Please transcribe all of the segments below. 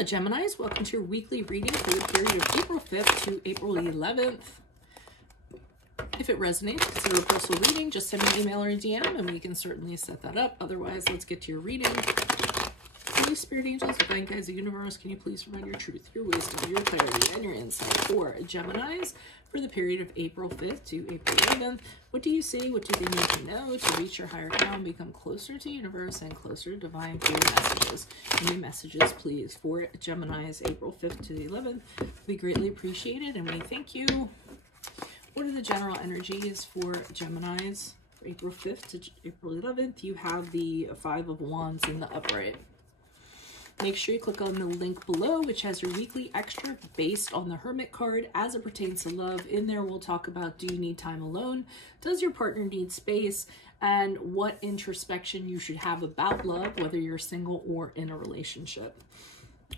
Hello, Geminis. Welcome to your weekly reading for the period of April 5th to April 11th. If it resonates, consider a personal reading. Just send me an email or a DM and we can certainly set that up. Otherwise, let's get to your reading. Holy Spirit, angels, divine guides, the universe, can you please provide your truth, your wisdom, your clarity, and your insight for Geminis for the period of April 5th to April 11th? What do you see? What do they need to know to reach your higher power and become clear to universe and closer to divine clear messages? Any messages, please, for Geminis, April 5th to the 11th. We greatly appreciate it and we thank you. What are the general energies for Geminis for April 5th to April 11th? You have the Five of Wands in the upright. Make sure you click on the link below, which has your weekly extra based on the Hermit card as it pertains to love. In there, we'll talk about, do you need time alone? Does your partner need space? And what introspection you should have about love, whether you're single or in a relationship.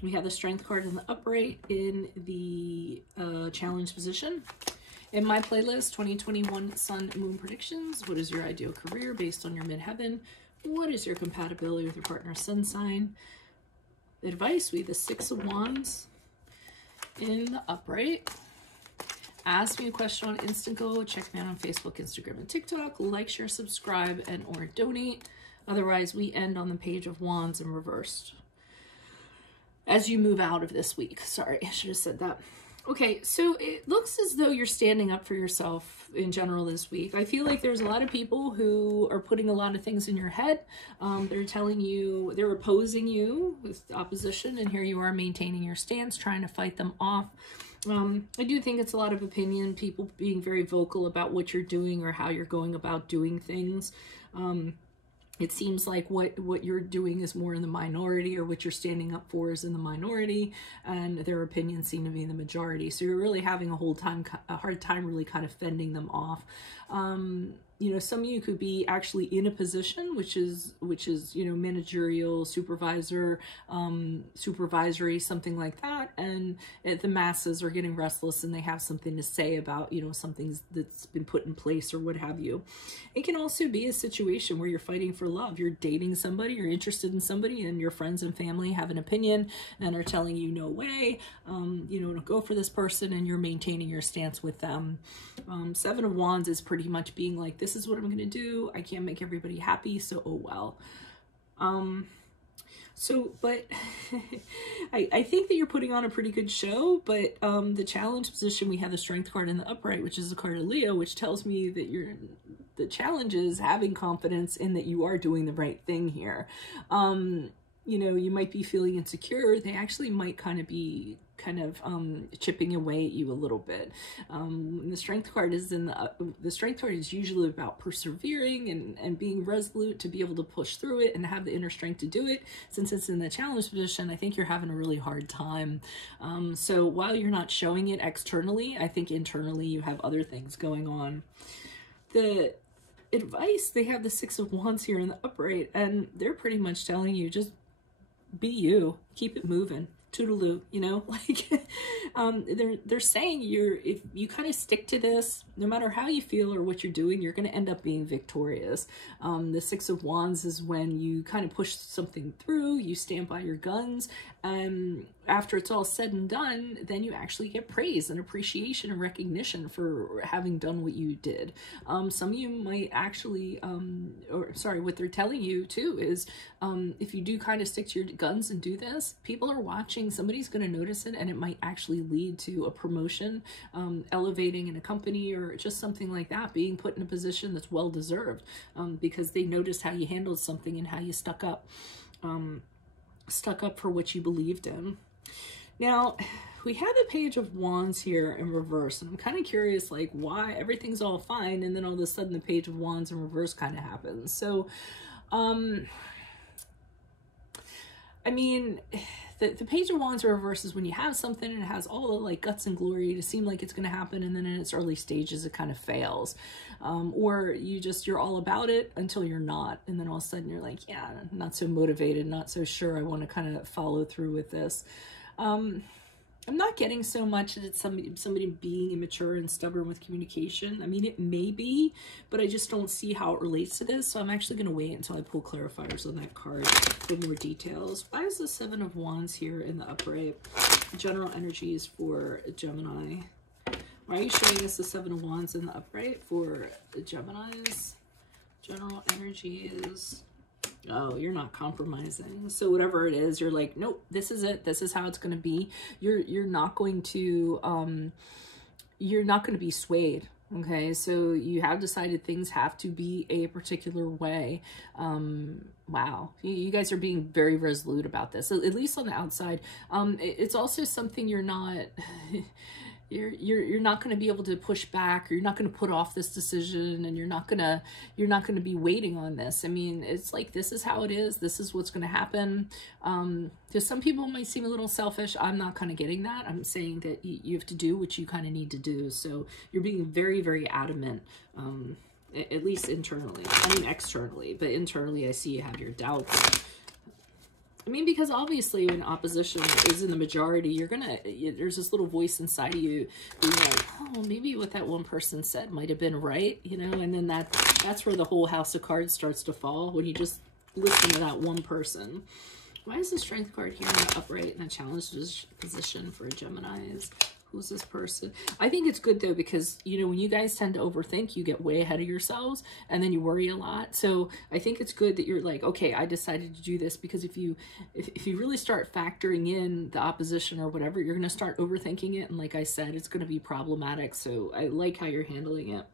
We have the Strength card in the upright in the challenge position. In my playlist, 2021 Sun Moon Predictions. What is your ideal career based on your midheaven? What is your compatibility with your partner's sun sign? Advice, we have the Six of Wands in the upright. Ask me a question on Instant Go. Check me out on Facebook, Instagram, and TikTok. Like, share, subscribe, and or donate. Otherwise, we end on the Page of Wands in reversed. As you move out of this week. Sorry, I should have said that. Okay, so it looks as though you're standing up for yourself in general this week. I feel like there's a lot of people who are putting a lot of things in your head. They're telling you, they're opposing you with opposition, and here you are maintaining your stance, trying to fight them off. I do think it's a lot of opinion, people being very vocal about what you're doing or how you're going about doing things. It seems like what you're doing is more in the minority, or what you're standing up for is in the minority, and their opinions seem to be in the majority. So you're really having a hard time really kind of fending them off. You know, some of you could be actually in a position which is, you know, managerial, supervisor, supervisory, something like that. And the masses are getting restless and they have something to say about, you know, something that's been put in place or what have you. It can also be a situation where you're fighting for love. You're dating somebody, you're interested in somebody, and your friends and family have an opinion and are telling you, no way, you know, don't go for this person, and you're maintaining your stance with them. Seven of Wands is pretty much being like, this is what I'm going to do. I can't make everybody happy, so oh well. But I think that you're putting on a pretty good show, but the challenge position, we have the Strength card in the upright, which is the card of Leo, which tells me that the challenge is having confidence in that you are doing the right thing here. You know, you might be feeling insecure. They actually might kind of be chipping away at you a little bit. The Strength card is the Strength card is usually about persevering and being resolute to be able to push through it and have the inner strength to do it. Since it's in the challenge position, I think you're having a really hard time. So while you're not showing it externally, I think internally you have other things going on. The advice, they have the Six of Wands here in the upright, and they're pretty much telling you, just be you, keep it moving. Toodaloo, you know, like they're saying if you kind of stick to this, no matter how you feel or what you're doing, you're going to end up being victorious. The Six of Wands is when you kind of push something through, you stand by your guns, and after it's all said and done, then you actually get praise and appreciation and recognition for having done what you did. Some of you might actually, what they're telling you too is, if you do kind of stick to your guns and do this, people are watching, somebody's going to notice it, and it might actually lead to a promotion, elevating in a company, or just something like that, being put in a position that's well deserved, because they noticed how you handled something and how you stuck up for what you believed in. Now, we have the Page of Wands here in reverse, and I'm kind of curious, like, why everything's all fine, and then all of a sudden the Page of Wands in reverse kind of happens. So, I mean, the Page of Wands in reverse is when you have something and it has all the like guts and glory to seem like it's going to happen, and then in its early stages it kind of fails. Or you're all about it until you're not, and then all of a sudden you're like, yeah, not so motivated, not so sure I want to kind of follow through with this. I'm not getting so much that it's somebody being immature and stubborn with communication. I mean, it may be, but I just don't see how it relates to this. So I'm actually going to wait until I pull clarifiers on that card for more details. Why is the Seven of Wands here in the upright? General energies for Gemini. Why are you showing us the Seven of Wands in the upright for the Geminis? General energies. Oh, you're not compromising. So whatever it is, you're like, nope, this is it. This is how it's going to be. You're not going to be swayed. Okay, so you have decided things have to be a particular way. Wow, you guys are being very resolute about this, at least on the outside. It's also something you're not. You're not going to be able to push back, or you're not going to put off this decision, and you're not going to be waiting on this. I mean, it's like, this is how it is. This is what's going to happen. Because some people might seem a little selfish. I'm not kind of getting that. I'm saying that you have to do what you kind of need to do. So you're being very, very adamant, at least internally. I mean, externally, but internally, I see you have your doubts. I mean, because obviously when opposition is in the majority, there's this little voice inside of you being like, oh, maybe what that one person said might have been right, you know, and then that's where the whole house of cards starts to fall, when you just listen to that one person. Why is the Strength card here in the upright in a challenged position for Geminis? Who's this person? I think it's good though, because, you know, when you guys tend to overthink, you get way ahead of yourselves and then you worry a lot. So I think it's good that you're like, okay, I decided to do this, because if you really start factoring in the opposition or whatever, you're going to start overthinking it. And like I said, it's going to be problematic. So I like how you're handling it.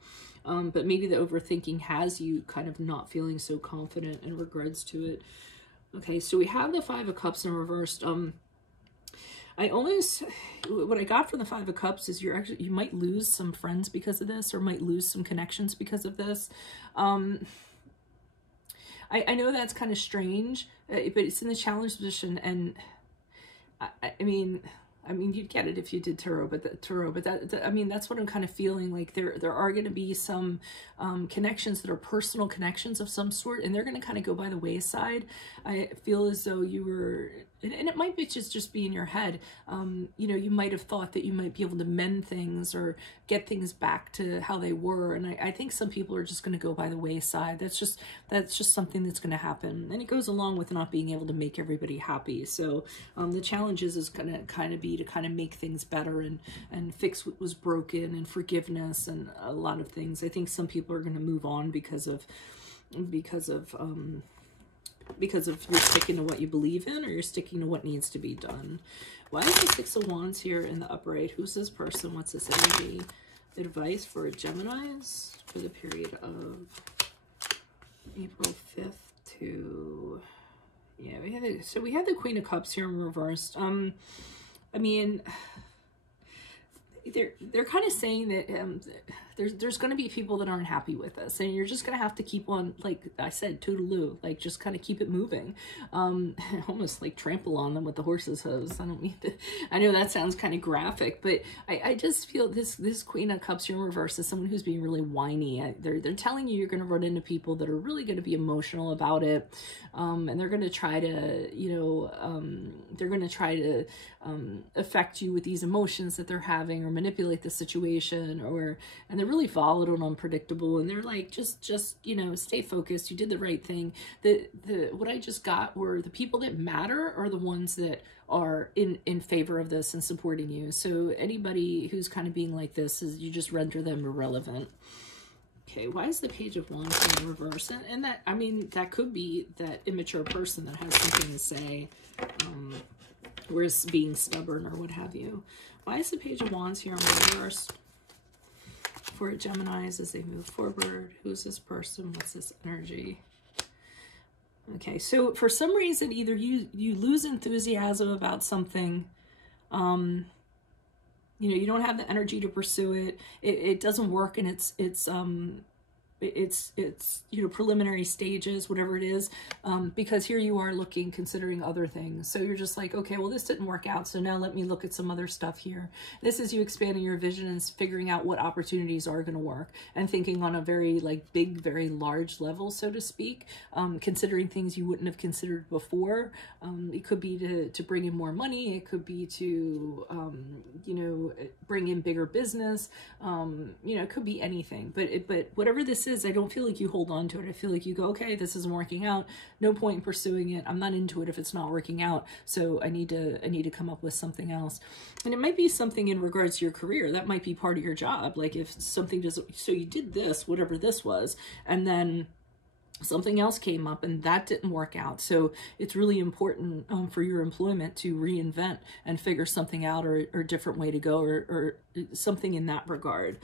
But maybe the overthinking has you kind of not feeling so confident in regards to it. Okay, so we have the Five of Cups in reversed. What I got from the Five of Cups is you might lose some friends because of this, or might lose some connections because of this. I know that's kind of strange, but it's in the challenge position, and I mean, you'd get it if you did tarot, but I mean, that's what I'm kind of feeling like. There are going to be some connections that are personal connections of some sort, and they're going to kind of go by the wayside. I feel as though you were, and it might be just be in your head. You know, you might have thought that you might be able to mend things or get things back to how they were, and I think some people are just going to go by the wayside. That's just something that's going to happen, and it goes along with not being able to make everybody happy. So the challenges is going to kind of be to kind of make things better and fix what was broken, and forgiveness, and a lot of things. I think some people are going to move on because of you're sticking to what you believe in, or you're sticking to what needs to be done. Why is the Six of Wands here in the upright? Who's this person? What's this energy? Advice for Geminis for the period of April 5th to, yeah, we have the Queen of Cups here in reversed. I mean, they're kind of saying that there's going to be people that aren't happy with this, and you're just going to have to keep on, like I said, toodaloo, like just kind of keep it moving. Almost like trample on them with the horse's hooves. I don't mean to, I know that sounds kind of graphic, but I just feel this Queen of Cups here in reverse is someone who's being really whiny. They're telling you you're going to run into people that are really going to be emotional about it, and they're going to try to, you know, affect you with these emotions that they're having, or manipulate the situation, and they're really volatile and unpredictable, and they're like, just you know, stay focused. You did the right thing. What I just got were the people that matter are the ones that are in favor of this and supporting you. So anybody who's kind of being like this, is you just render them irrelevant. Okay, why is the Page of Wands in reverse? And that, I mean, that could be that immature person that has something to say, or is being stubborn or what have you. Why is the Page of Wands here in reverse for Geminis as they move forward? Who's this person? What's this energy? Okay, so for some reason, either you lose enthusiasm about something, you know, you don't have the energy to pursue it. It doesn't work, and it's it's you know, preliminary stages, whatever it is, because here you are looking, considering other things. So you're just like, okay, well, this didn't work out, so now let me look at some other stuff here. This is you expanding your vision and figuring out what opportunities are going to work, and thinking on a very like big, very large level, so to speak, considering things you wouldn't have considered before. It could be to bring in more money. It could be to, you know, bring in bigger business. You know, it could be anything, but whatever this is, I don't feel like you hold on to it. I feel like you go, okay, this isn't working out. No point in pursuing it. I'm not into it if it's not working out. So I need to come up with something else. And it might be something in regards to your career. That might be part of your job. Like if something doesn't, so you did this, whatever this was, and then something else came up and that didn't work out. So it's really important for your employment to reinvent and figure something out, or a different way to go, or something in that regard.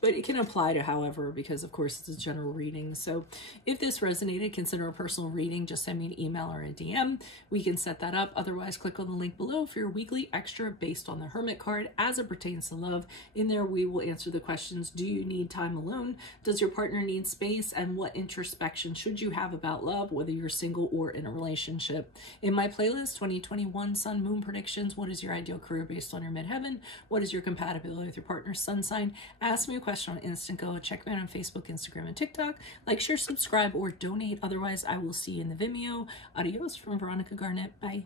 But it can apply to however, because of course it's a general reading. So if this resonated, consider a personal reading. Just send me an email or a DM. We can set that up. Otherwise, click on the link below for your weekly extra based on the Hermit card as it pertains to love. In there, we will answer the questions. Do you need time alone? Does your partner need space? And what introspection should you have about love, whether you're single or in a relationship? In my playlist, 2021 Sun Moon Predictions. What is your ideal career based on your midheaven? What is your compatibility with your partner's sun sign? Ask me a question on Instant Go. Check me out on Facebook, Instagram, and TikTok. Like, share, subscribe, or donate. Otherwise, I will see you in the Vimeo. Adios from Veronica Garnett. Bye.